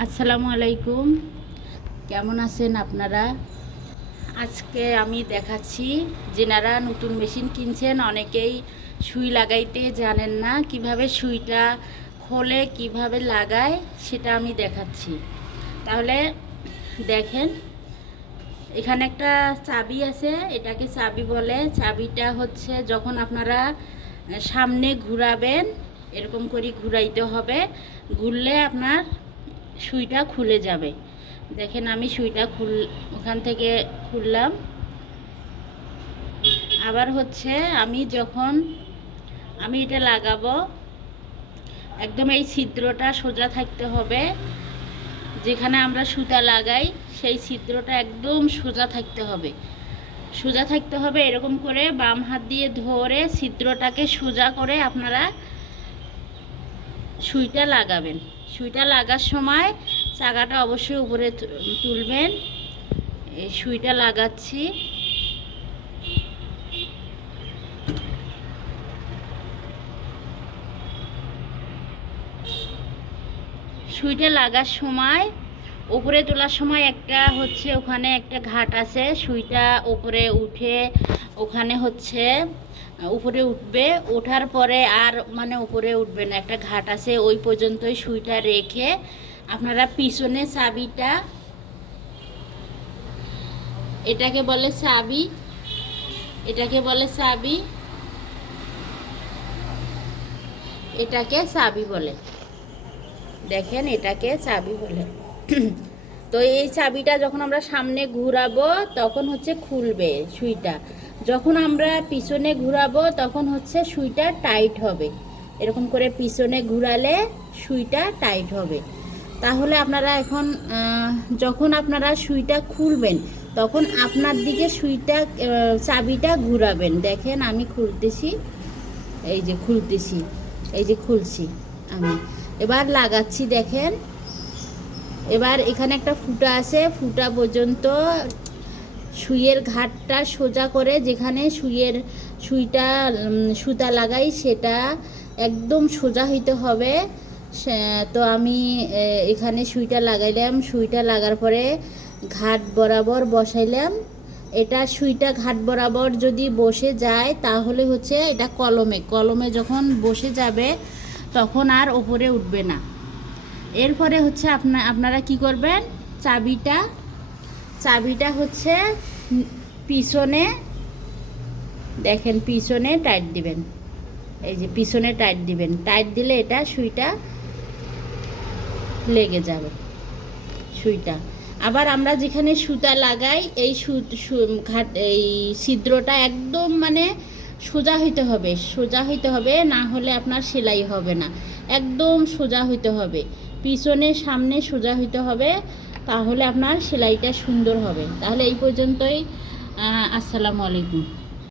আসসালামু আলাইকুম, কেমন আছেন আপনারা? আজকে আমি দেখাচ্ছি, যেনারা নতুন মেশিন কিনছেন অনেকেই সুই লাগাইতে জানেন না, কিভাবে সুইটা খোলে কিভাবে লাগায় সেটা আমি দেখাচ্ছি। তাহলে দেখেন, এখানে একটা চাবি আছে, এটাকে চাবি বলে। চাবিটা হচ্ছে যখন আপনারা সামনে ঘুরাবেন, এরকম করে ঘুরাইতে হবে, ঘুরলে আপনার সুইটা খুলে যাবে। দেখেন আমি সুইটা ওখান থেকে খুললাম। আবার হচ্ছে আমি এটা লাগাবো, একদম এই ছিদ্রটা সোজা থাকতে হবে, যেখানে আমরা সুতা লাগাই সেই ছিদ্রটা একদম সোজা থাকতে হবে। সোজা থাকতে হবে, এরকম করে বাম হাত দিয়ে ধরে ছিদ্রটাকে সোজা করে আপনারা সুইটা লাগাবেন। সুইটা লাগার সময় চাকাটা অবশ্যই উপরে তুলবেন। এই সুইটা লাগাচ্ছি। সুইটা লাগার সময় উপরে তোলার সময় একটা হচ্ছে ওখানে একটা ঘাট আছে, সুইটা উপরে উঠে ওখানে হচ্ছে উপরে উঠবে, ওঠার পরে আর উপরে উঠবে না, একটা ঘাট আছে, ওই পর্যন্তই সুইটা রেখে আপনারা পিছনে চাবিটা, এটাকে বলে চাবি, এটাকে চাবি বলে। দেখেন, এটাকে চাবি বলে। তো এই চাবিটা যখন আমরা সামনে ঘুরাবো তখন হচ্ছে খুলবে সুইটা, যখন আমরা পিছনে ঘুরাবো তখন হচ্ছে সুইটা টাইট হবে। এরকম করে পিছনে ঘুরালে সুইটা টাইট হবে। তাহলে আপনারা এখন যখন আপনারা সুইটা খুলবেন তখন আপনার দিকে সুইটা চাবিটা ঘুরাবেন। দেখেন আমি খুলতেছি, এই যে খুলতেছি, এই যে খুলছি আমি, এবার লাগাচ্ছি। দেখেন, এবার এখানে একটা ফুটা আছে, ফুটা পর্যন্ত সুইয়ের ঘাটটা সোজা করে, যেখানে সুইটা সুতা লাগাই সেটা একদম সোজা হইতে হবে। তো আমি এখানে সুইটা লাগাইলাম, সুইটা লাগার পরে ঘাট বরাবর বসাইলাম। এটা সুইটা ঘাট বরাবর যদি বসে যায় তাহলে হচ্ছে এটা কলমে যখন বসে যাবে তখন আর ওপরে উঠবে না। এরপরে হচ্ছে আপনারা কি করবেন, চাবিটা হচ্ছে পিছনে, দেখেন পিছনে টাইট দিবেন, এই যে পিছনে টাইট দিবেন। টাইট দিলে এটা সুইটা লেগে যাবে সুইটা। আবার আমরা যেখানে সুতা লাগাই এই এই ছিদ্রটা একদম সোজা হইতে হবে, না হলে আপনার সেলাই হবে না। একদম সোজা হইতে হবে, পিছনে সামনে সোজা হইতে হবে, তাহলে আপনার সেলাইটা সুন্দর হবে। তাহলে এই পর্যন্তই। আসসালামু আলাইকুম।